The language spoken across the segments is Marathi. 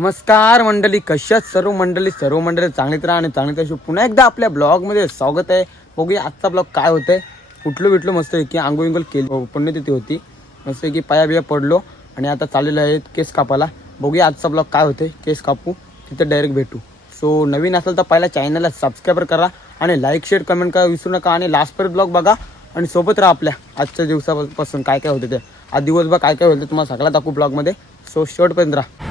नमस्कार मंडळी कशात सर्व मंडळी? सर्व मंडळी चांगलीत राहा आणि चांगली तशी पुन्हा एकदा आपल्या ब्लॉगमध्ये स्वागत आहे. बघूया आजचा ब्लॉग काय होतंय. उठलो बिटलो मस्त की आंघोळ इंगोल केली. हो, पुण्यतिथी होती. मस्त की पाया बिया पडलो आणि आता चाललेलं आहे केस कापायला. बघूया आजचा ब्लॉग काय होते केस कापू तिथं डायरेक्ट भेटू. सो नवीन असेल तर पहिला चॅनलला सबस्क्राईब करा आणि लाईक शेअर कमेंट करा विसरू नका आणि लास्टपर्यंत ब्लॉग बघा आणि सोबत राहा आपल्या. आजच्या दिवसापासून काय काय होते ते. आज दिवसभर काय काय होतं तुम्हाला सगळं दाखवू ब्लॉगमध्ये. सो शेवटपर्यंत राहा.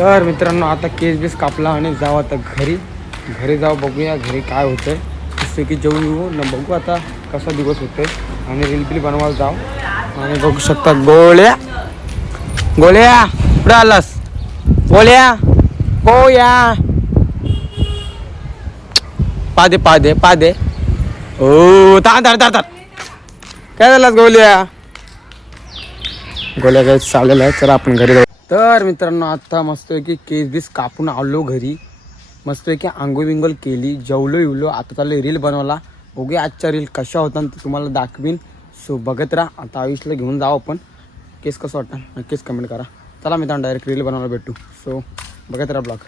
तर मित्रांनो आता केस बीस कापला आणि जाऊ आता घरी. घरी जाऊ बघूया घरी काय होतंय. जसं की जेवून येऊ न बघू आता कसा दिवस होतोय. आणि रील बिल बनवायला जाऊ. आणि बघू शकता गोळ्या. गोळ्या कुठं आलास? गोळ्या गोया पादे पादे पादे. ओ तार तार तार तार काय झालास गोळ्या? गोळ्या काय चाललेलं आहे तर आपण घरी जाऊ. तर मित्रांनो आता मस्तपैकी केस बीस कापून आलो घरी. मस्तपैकी आंघोळ विंगोल केली जेवलो येवलो आता चाललो रील बनवला बघूया आजच्या रील कशा होतात ते तुम्हाला दाखवीन. सो बघत राहा. आता आयुषला घेऊन जाऊ आपण. केस कसं वाटतं? नक्कीच कमेंट करा. चला मित्रांनो डायरेक्ट रील बनवायला भेटू. सो बघत राहा ब्लॉग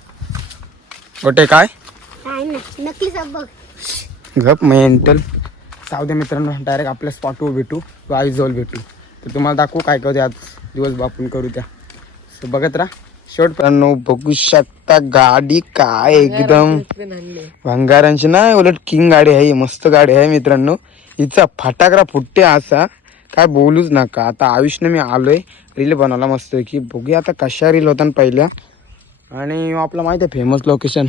गोटे काय? गप मेंटल जाऊ दे मित्रांनो डायरेक्ट आपल्या स्पॉटवर भेटू. किंवा आयुषजवळ भेटू. तर तुम्हाला दाखवू काय होते आज? दिवस आपण करू त्या. बघत राहा. शेवटपर्यंत बघू शकता गाडी काय एकदम. भंगारांची नाही उलट किंग गाडी आहे मस्त गाडी आहे मित्रांनो. हिचा फटाकडा फुटते असा. काय बोलूच नका. आता आयुषने मी आलोय. रील बनवला मस्त की बघूया आता कशा रील होता पहिल्या. आणि आपलं माहिती आहे फेमस लोकेशन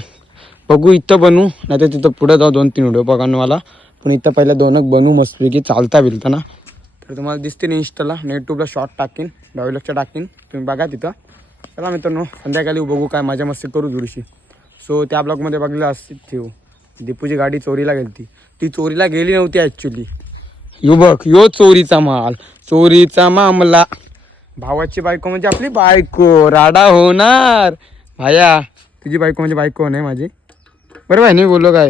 बघू इथं बनवू नाही तर तिथं पुढे जाऊ दोन तीन व्हिडिओ बघा मला. पण इथं पहिल्या दोनच बनवू मस्तपैकी चालता बिलता ना. तर तुम्हाला दिसते ना इंस्टाला आणि यूट्यूबला शॉर्ट टाकीन लक्षात टाकीन. तुम्ही बघा तिथं. चला मित्रांनो संध्याकाळी बघू काय मजा मस्ती करू दुरुशी सो त्या ब्लॉगमध्ये बघलं असते ठेवू. दीपूची गाडी चोरीला गेली ती ती चोरीला गेली नव्हती ॲक्च्युली यो बघ यो चोरीचा माल. चोरीचा मामला. भावाची बायको म्हणजे आपली बायको. राडा होणार. भाया तुझी बायको म्हणजे बायको नाही माझी. बरोबर आहे नाही बोललो काय?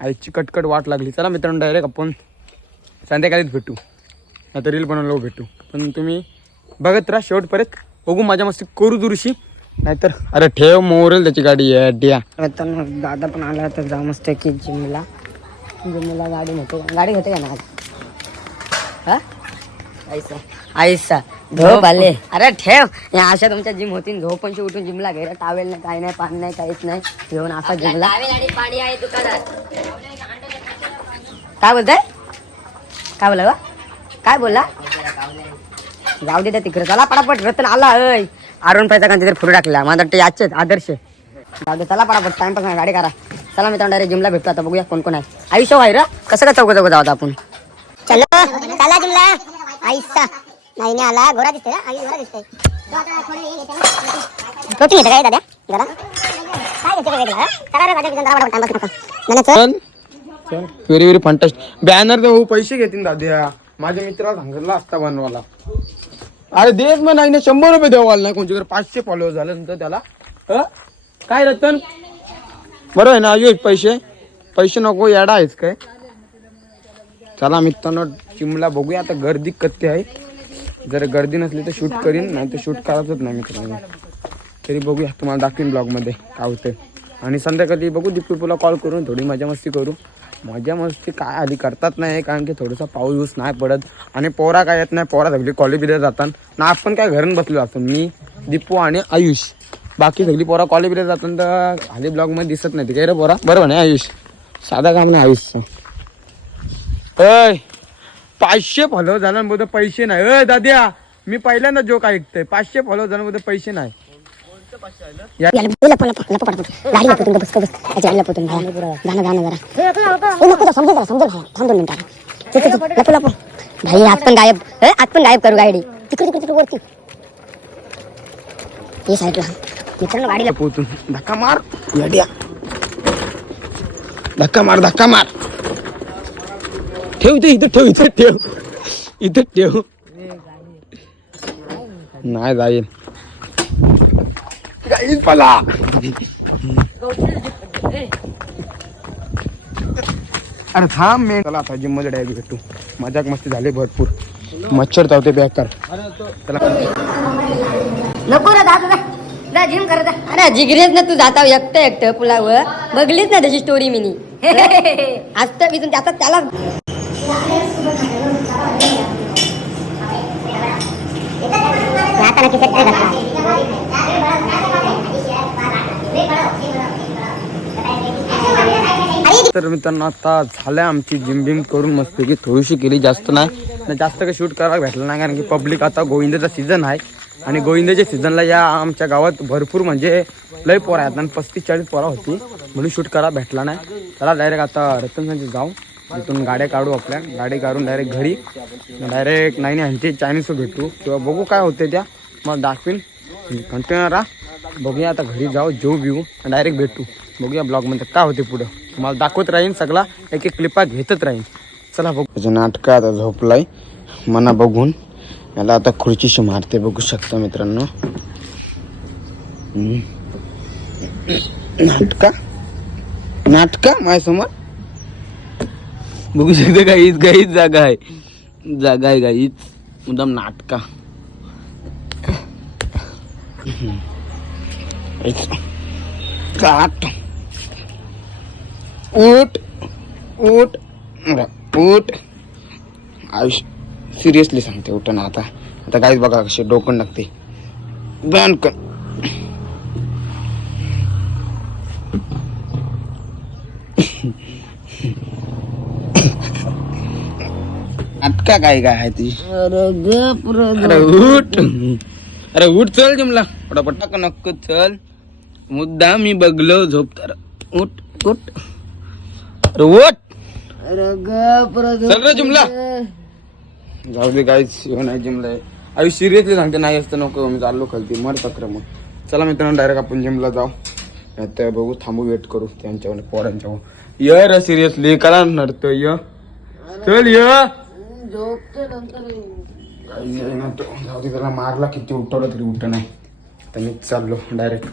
आईची कटकट वाट लागली. चला मित्रांनो डायरेक्ट आपण संध्याकाळीच भेटू. आता रील बनवलं भेटू पण तुम्ही बघत राहा शेवटपर्यंत. बघू माझ्या मस्ती करू दुरशी. नाहीतर अरे ठेव मोरेल त्याची गाडी आहे डिया दादा पण आला तर जा मस्त की जिमला. जिमला गाडी नेतो गाडी घेते का ना आज? हा ऐसा ऐसा झोप आले अरे ठेव. या अशा तुमच्या जिम होती झोप पण उठून जिमला घे. टावेल नाही काय नाही पाणी नाही काहीच नाही. घेऊन असा जिमला. पाणी आहे दुकानात. काय बोलताय? काय बोला गं? काय बोलला? जाऊ दे त्या तिकडे चला पटापट रतन आला अय अरुण पैसा कांती फुरू टाकला माझा वाटतं याचेच आदर्श जाऊ दे चला पटापट टाइमपास नाही गाडी करा. चला मी डायरेक्ट जिमला भेटतो आता बघूया कोण कोण आहे. आयुष्य आहे रा कसं काय चौक चौक जाऊ आता आपण? चलो चला जिमला आईसा नाही नाही आला घोडा दिसतोय ना? आई घोडा दिसतोय. प्रोटीन काय दादा? जरा. काय घेते वेगळा हा? चला रे माझ्या जरा टाइमपास नका. नाही चल. व्हेरी व्हेरी फंटास्ट बॅनर तर भाऊ पैसे घेतील दाद्या. माझ्या मित्राला सांगितलं असता बनवाला अरे देत मग नाही ना शंभर रुपये द्यावाला नाही कोणच्याकडे पाचशे फॉलोअर झाल्यानंतर त्याला. अ? काय रतन? बरोबर आहे ना अजून पैसे. पैसे नको याडा आहेस काय? चला मित्रांनो चिमला बघूया आता गर्दी कत्ती आहे. जर गर्दी नसली तर शूट करीन नाही तर शूट करायचंच नाही मित्रांनो. तरी बघूया तुम्हाला दाखवीन ब्लॉगमध्ये काय होतं आणि संध्याकाळी बघू दीपूला कॉल करून थोडी मजा मस्ती करू. मजा मस्ती काय आधी करतात नाही कारण की थोडासा पाऊस ऊस नाही पडत. आणि पोरा काय येत नाही पोरा सगळी कॉलेजमध्ये जातात. ना आपण काय घरून बसलो असतो मी दीपू आणि आयुष. बाकी सगळी पोरा कॉलेजमध्ये जातात तर हाली ब्लॉगमध्ये दिसत नाही ते काय रे पोरा. बरोबर नाही आयुष? साधा काम नाही आयुषचं. अय पाचशे फॉलो झाल्यानंतर पैसे नाही. अय दाद्या मी पहिल्यांदा जोक ऐकतोय. पाचशे फॉलो झाल्यानंतर पैसे नाही. भाई आज पण गायब ए, आज पण गायब करू गाडी. तिकडे तिकडे तिकडे वरती. ये साईडला. मित्रांनो गाडी लप पोचून धक्का मार. धक्का मार धक्का मार. ठेव इथे इथे ठेव इथे ठेव. इथे ठेव. नाही जाईल पला अरे थांब मी. चला आता जिममध्ये डायरेक्ट भेटू. मजाक मस्ती झाली भरपूर. मच्छर चावते बेकार चला. नको रे दादा जा. जिम करत अरे जिगरेच ना तू जाता एकटं एकटं पुलावर. बघलीच ना त्याची स्टोरी मिनी. आज तर मी त्याचा त्याला हाताला किती तर मित्रांनो आता झालं आमची जिम बिम करून मस्तपैकी थोडीशी केली जास्त नाही. जास्त काही शूट करायला भेटलं नाही कारण की पब्लिक आता गोविंदाचा सीझन आहे. आणि गोविंदाच्या सीझनला या आमच्या गावात भरपूर म्हणजे लय पोरा आहेत आणि पस्तीस चाळीस पोरा होती. म्हणून शूट करायला भेटला नाही. त्याला डायरेक्ट आता रतनगंज जाऊ. तिथून गाड्या काढू आपल्या. गाडी काढून डायरेक्ट घरी. डायरेक्ट नाही ह्यांचे चायनीज भेटू. किंवा बघू काय होते त्या. मग दाखवीन. कंटिन्यू राहा. बघूया आता घरी जाऊ जेऊ बिऊ डायरेक्ट भेटू. बघूया ब्लॉगमध्ये काय होते पुढं. तुम्हाला दाखवत राहीन सगळा एक एक क्लिपा घेतच राहीन. चला बघू. त्याच्या नाटकं आता झोपलाय. मना बघून. याला आता खुर्चीशी मारते बघू शकता मित्रांनो. नाटका? नाटका माझ्यासमोर? बघू शकता गाईच गाईच जागा आहे. जागा आहे गाईच मुद्दाम नाटका. काट उठ उठ. उठ. आयुष्य सिरियसली सांगते उठ ना आता. आता काहीच बघा कसे डोकं टाकते बंद कर. नाटका काय काय आहे ती? अरे उठ. अरे उठ चल जिमला. पटापट. का नको चल. मुद्दा मी बघलो झोप तर. उठ उठ. अरे चल रे जिमला. जाऊ दे काहीच नाही जिमला आयुष सिरियसली सांगते नाही असतं नको मी चाललो खालती. मर तक्र मग. चला मित्रांनो डायरेक्ट आपण जिमला जाऊ. आता बघू थांबू वेट करू. त्यांच्यावर पोरांच्यावर. य र सिरियसली करा नडतं य. चल य. काही तो. जाऊ दे त्याला मारला किती उठवलं तरी उठ नाही. तर मी चाललो डायरेक्ट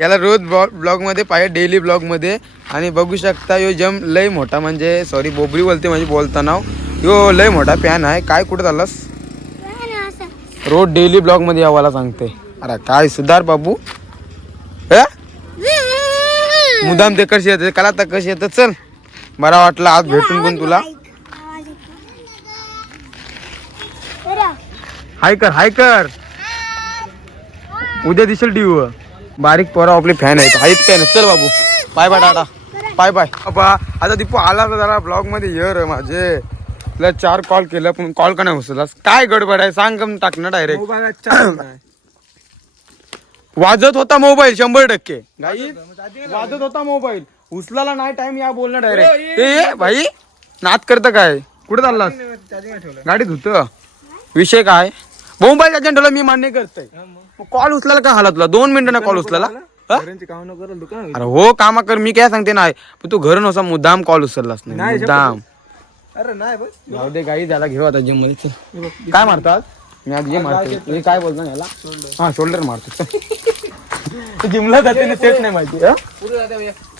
याला रोज ब्लॉगमध्ये पाहिजे डेली ब्लॉगमध्ये आणि बघू शकता यो जम लय मोठा म्हणजे सॉरी बोबरी बोलते म्हणजे बोलताना यो लय मोठा पॅन आहे. काय कुठं चाललास? रोज डेली ब्लॉगमध्ये यावाला सांगते. अरे काय सुधार बाबू? हे? मुदाम ते कशी येते? कला तर कशी येतं? चल. बरा वाटला आज भेटून पण तुला. हाय कर हाय कर. उद्या दिसेल टीव्ही बारीक पोरा आपले फॅन आहेत. आहेत काय ना. चल बाबू. Bye bye Tata bye bye बाबा आता दीपू आला तर जरा ब्लॉगमध्ये? ये रे माझे. तुला चार कॉल केलं पण कॉल का नाही उचललास? काय गडबड आहे? सांग कम टाक ना डायरेक्ट वाजत होता मोबाईल शंभर टक्के. वाजत होता मोबाईल. उचलाला नाही टाइम या बोलणं डायरेक्ट ए भाई. नात करतं काय? कुठे चाललास? गाडीत होतं. विषय काय? मोबाईल चार्जर ठेवला मी मान्य करतोय. कॉल उचलायला काय हाला तुला दोन मिनिटं ना कॉल उचलायला? अरे हो कामा कर मी काय सांगते नाही पण तू घर नसा मुद्दाम कॉल उचललास नाही मुद्दाम. अरे नाही बस. जाऊ दे काही त्याला घेऊ आता जिममध्ये. चल. काय मारतात मी आज हे मारतो हे काय बोलतो ना याला? हा शोल्डर मारतो चल. जिमला जाते ना तेच नाही माहिती हा?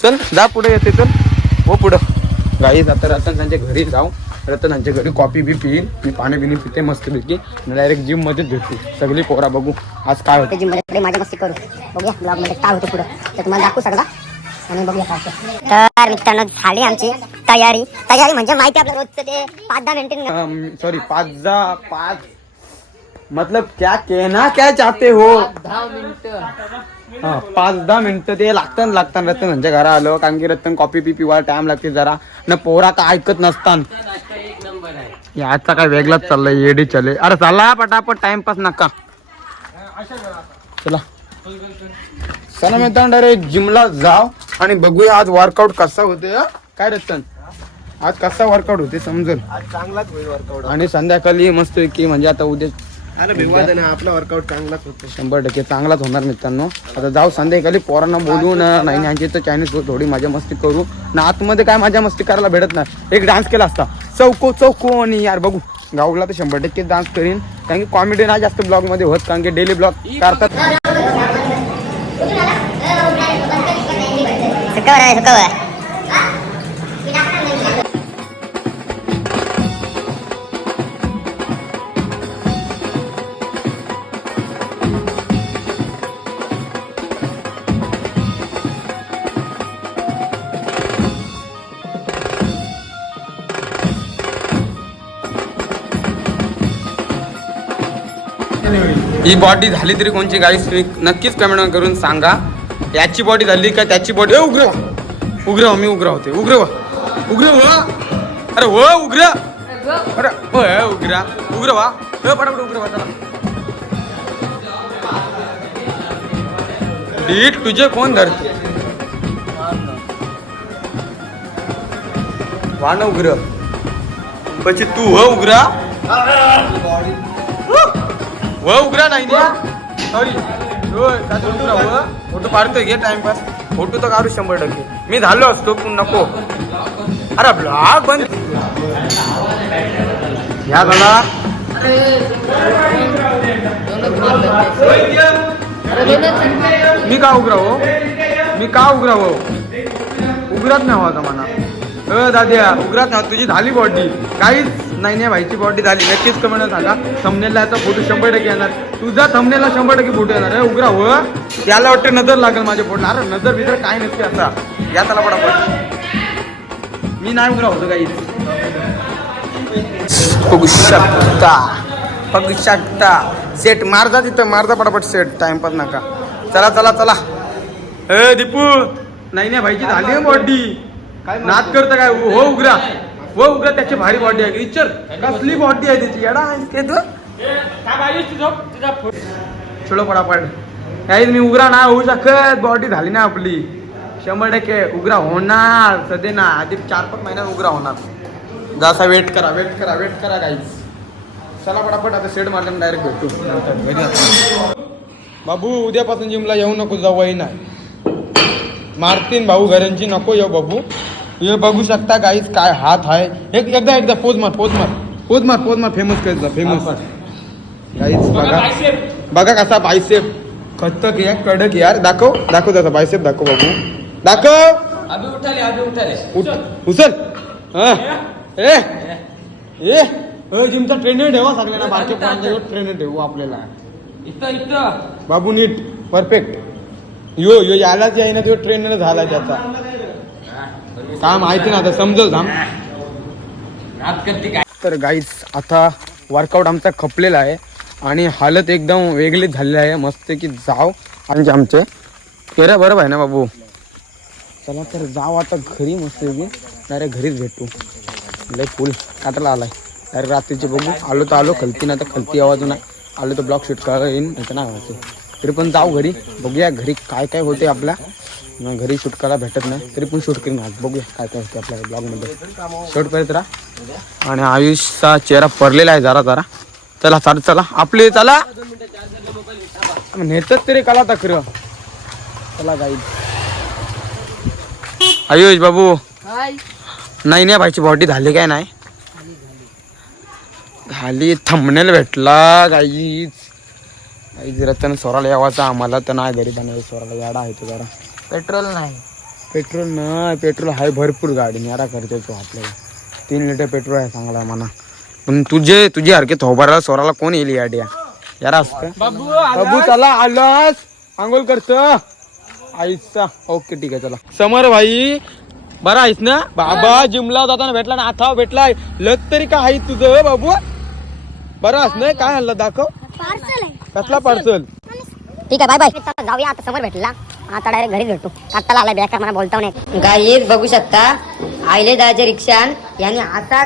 चल जा पुढे येते चल. हो पुढं. गाई आता रतन त्यांच्या घरी जाऊ. रतन त्यांच्या घरी कॉफी बी पिईल मी पाणी बिणी पिते मस्त पैकी डायरेक्ट जिम मध्येच भेटू सगळी पोरा बघू आज काय होतं. जिममध्ये माझ्या मस्ती करू. बघूया ब्लॉगमध्ये काय होतं पुढं. तर तुम्हाला दाखवू सगळा आणि बघूया काय. तर मित्रांनो झाली आमची तयारी. तयारी म्हणजे माहिती आपलं रोजचं ते पाच दहा मिनिटं सॉरी पाच दहा पाच. मतलब क्या कहना क्या चाहते हो? हा पाच दहा मिनिटं ते लागतात लागतात रतन त्यांच्या घरा आलो. कारण की रतन कॉफी पी पिवायला टाइम लागते जरा. न पोरा का ऐकत नसतान याचा काय वेगळाच चाललाय येडी चले अरे चला पटापट टाइमपास नका. चला. चला मित्रांनो डायरेक्ट जिमला जाव आणि बघूया आज वर्कआउट कसा होते हं? काय रतन आज कसा वर्कआउट होते समजेल? आज चांगलाच होईल वर्कआउट आणि संध्याकाळी मस्त की म्हणजे आता उद्या अरे आपला वर्कआउट चांगलाच होतो. शंभर टक्के चांगलाच होणार मित्रांनो. आता जाऊ संध्याकाळी पोरांना बोलून नाही यांची तर चायनीज थोडी मजा मस्ती करू. ना आतमध्ये काय मजा मस्ती करायला भेटत नाही. एक डान्स केला असता. चौको चौको आणि यार बघू गावला तर शंभर टक्के डान्स करीन. कारण की कॉमेडी नाही जास्त ब्लॉगमध्ये होत कारण की डेली ब्लॉग करतात. ही बॉडी झाली तरी कोणची गाडी? तुम्ही नक्कीच कमेंट करून सांगा. याची बॉडी झाली का त्याची बॉडी उग्र उग्र मी उग्र होते. उग्र व उग्र व अरे व उग्र. अरे हो, उग्र. उग्र वा पटापट उग्र वा तुझे कोण धरते? वान उग्र. पची तू ह उग्र. व उघडा नाही ना सॉरी. फोटो उग्रा व फोटो काढतोय घे टाइमपास फोटो तर काढू शंभर टक्के. मी झालो असतो पण नको. अरे ब्लॉग बंद. ह्या झाला मी का उग्रा हो? मी का उग्रा हो? उग्रात नाही हो हवा मला. अ दाद्या उग्रात ना तुझी झाली बॉडी काहीच नाही नाही भाईची बॉडी झाली. नक्कीच कमेंट सांगा. थंबनेलला याचा फोटो शंभर टक्के येणार. तुझा थंबनेलला शंभर टक्के फोटो येणार. आहे उग्रा हो याला वाटतं नजर लागेल माझ्या फोटो अरे नजर बिजर काय नसते असा या त्याला पडापड मी नाही उग्रा होतो काहीच बघू शकता. बघू शकता. सेट मारजा तिथं. मारजा पटापट सेट टाइमपास नका. चला चला चला. ए दीपू. नाही नाही भाईची झाली बॉडी नाद करतं काय? हो उग्रा. हो उग्रा त्याची भारी बॉडी आहे. विचार कसली बॉडी आहे त्याची? येडा ते? तू छोडो पडापड काही मी उग्रा ना होऊ शकत. बॉडी झाली ना आपली. शंभर टक्के उग्रा होणार. सध्या ना आधी चार पाच महिन्यात उग्रा होणार. जसा वेट करा वेट करा वेट करा काहीच चला पटापट आता सेट मारल्यानं डायरेक्ट भेटू. नंतर. बाबू उद्यापासून जिमला येऊ नको जावंही नाही. मारतीन भाऊ घरांची नको येऊ बाबू. हे बघू शकता काहीच काय हात आहे. एक एकदा एकदा पोज मार पोज मार. पोज मार पोज मार फेमस करायचा फेमस काहीच बघा बघा. कसा बायसेप खतक या कडक यार. दाखव दाखव त्याचा बायसेप दाखव बाबू दाखव. उठ. उचल. हा. ए. ए. जिमचा ट्रेनर ठेवा सगळ्यांना. बारके पोरांचा ट्रेनर ठेवू आपल्याला. बाबू नीट. परफेक्ट यो यो यालाच आहे ना तो ट्रेनर झाला त्याचा. काम माहिती ना आता समजल थांब. तर गाईच आता वर्कआउट आमचा खपलेला आहे आणि हालत एकदम वेगळीच झालेली आहे. मस्त की जाव. आणि आमचे तेरा बरोबर आहे ना बाबू? चला तर जाव आता घरी मस्त डायरेक्ट घरीच भेटू. लय फुल काटाला आलाय. डायरेक्ट रात्रीचे बघू. आलो तर आलो खलती ना तर खलती आवाज नाही आलो तर ब्लॉक शूट करायला येईन नाही तर नाही तरी पण जाऊ घरी. बघूया घरी काय काय होते आपल्या. न घरी शूट करायला भेटत नाही तरी पण शूट करीन आज. बघूया काय काय होते आपल्या ब्लॉगमध्ये शूट करत राहा आणि आयुषचा चेहरा पडलेला आहे जरा जरा. चला चालत चला. आपले चला. नेतच तरी कला तक्र चला गाई. आयुष बाबू. नाही नाही भाईची बॉडी झाली काय नाही? झाली थंबनेल भेटला गाईच. गाईच रतन सोराला यावाचा आम्हाला तर नाही घरी बनायचं सोराला याडा आहे तो जरा. पेट्रोल नाही. पेट्रोल नाही पेट्रोल आहे भरपूर गाडी. याडा करते तो आपल्याला. तीन लिटर पेट्रोल आहे चांगला म्हणा. पण तुझे तुझी हरके थोबाराला सोराला कोण येईल याड्या यारा असतं. बाबू चला आलास? आंघोळ करतो. आईचा. ओके ठीक आहे चला. समर भाई बरा आहेस ना? बाबा जिमला जाताना भेटला ना आता भेटलाय. लग तरी काय आहे तुझं बाबू? बरं आहेस ना? काय हल्ला दाखव. कसला पार्सल? ठीक आहे बाय बाय जाऊया आता समोर भेटला. आता डायरेक्ट घरीच भेटू. आत्ताला आलाय बेकार मला बोलता नाही. गाईत बघू शकता आयले दाच्या रिक्षान याने आता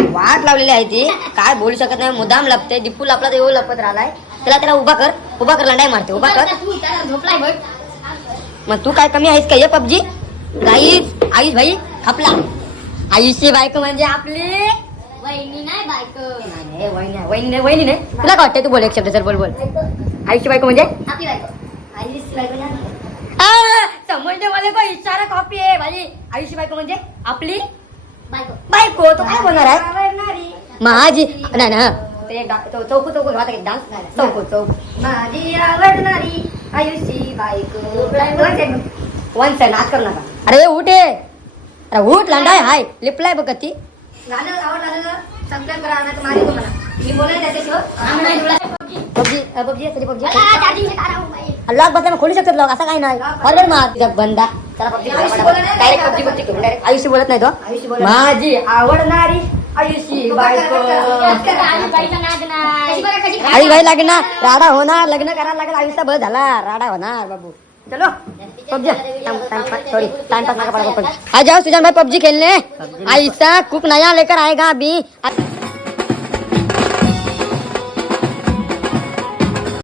वाट लावलेली आहे ती. काय बोलू शकत नाही मुदाम लपते डिपूल आपला तर एवढं लपत राहिलाय. त्याला त्याला उभा कर उभा कर लंडाई मारते उभा कर. मग तू काय कमी आहेस का? ये पबजी. गाईस आईस भाई खपला. आईची बायको म्हणजे आपली वहिनी नाही बायको. नाही, नाही, वहिनी आहे, वहिनी नाही वहिनी नाही. तुला काय वाटतंय तू बोल एक शब्द सर बोल बोल. आईची बायको म्हणजे? आपली बायको. आईची बायको नाही आ, समजते मला को इशारा कॉपी आहे भाई आईची बायको म्हणजे आपली? बायको. बायको तो काय बोलणार आहे? माझी नाही ना ते एक डा- तो- चौकू चौकू घालता डान्स चौकू चौक. माझी आवडणारी आयुषी बायको. वन साइड नाच करू नका. अरे उठ ये अरे उठ लांडाय हाय. लिपलाय बघ ती. गाणं आवडलं सबस्क्राईब करा नाही माझी तुम्हाला मी बोलाय त्याच्याशिवाय पबजी. पबजी तरी पबजी लॉक बसल्या खोलू शकतात लॉक असं काही नाही. मार. जग बंदा. चला PUBG direct PUBG. PUBG direct आयुष्य बोलत नाही तो. माझी आवडणारी आयुषी बायको. आई भाई लग्न राडा होणार लग्न करायला लागेल आयुष्य बस झाला. राडा होणार बाबू. चलो। पबजी सॉरी टाइम पास नका पड़ा आ जाओ सुजान भाई पबजी खेलने। आयसा कुक नया लेकर आएगा अभी।